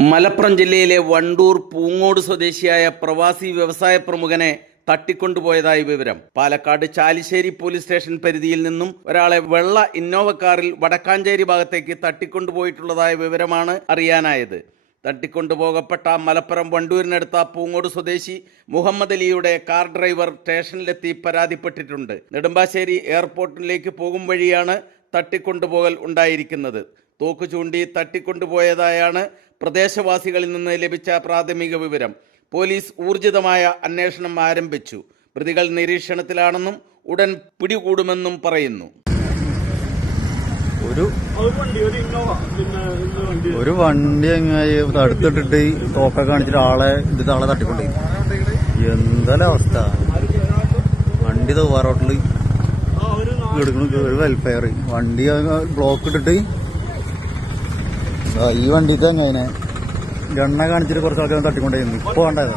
മലപ്പുറം ജില്ലയിലെ വണ്ടൂർ പൂങ്ങോട് സ്വദേശിയായ പ്രവാസി വ്യവസായ പ്രമുഖനെ തട്ടിക്കൊണ്ടുപോയതായി വിവരം. പാലക്കാട് ചാലിശ്ശേരി പോലീസ് സ്റ്റേഷൻ പരിധിയിൽ നിന്നും ഒരാളെ വെള്ള ഇന്നോവ കാറിൽ വടക്കാഞ്ചേരി ഭാഗത്തേക്ക് തട്ടിക്കൊണ്ടുപോയിട്ടുള്ളതായ വിവരമാണ് അറിയാനായത്. തട്ടിക്കൊണ്ടുപോകപ്പെട്ട മലപ്പുറം വണ്ടൂരിനടുത്ത പൂങ്ങോട് സ്വദേശി മുഹമ്മദ് അലിയുടെ കാർ ഡ്രൈവർ സ്റ്റേഷനിലെത്തി പരാതിപ്പെട്ടിട്ടുണ്ട്. നെടുമ്പാശ്ശേരി എയർപോർട്ടിലേക്ക് പോകും വഴിയാണ് തട്ടിക്കൊണ്ടുപോകൽ ഉണ്ടായിരിക്കുന്നത്. തോക്ക് ചൂണ്ടി തട്ടിക്കൊണ്ടുപോയതായാണ് പ്രദേശവാസികളിൽ നിന്ന് ലഭിച്ച പ്രാഥമിക വിവരം. പോലീസ് ഊർജിതമായ അന്വേഷണം ആരംഭിച്ചു. പ്രതികൾ നിരീക്ഷണത്തിലാണെന്നും ഉടൻ പിടികൂടുമെന്നും പറയുന്നു. ഒരു ഒരു വണ്ടി തടുത്തിട്ടിട്ട് തോക്ക കാണിച്ചിട്ട് ആളെ ഇത് ആളെ തട്ടിക്കൊണ്ടേ എന്തല്ല അവസ്ഥ? വണ്ടി നാ- എടുക്കണ. ഒരു വെൽഫെയർ വണ്ടി ബ്ലോക്ക് ഇട്ടിട്ട് ഈ വണ്ടിക്ക് തന്നെ അതിനെ. എണ്ണ കാണിച്ചിട്ട് കുറച്ച് ആൾക്കാർ തട്ടിക്കൊണ്ടേ ഇപ്പൊ വേണ്ടതാ.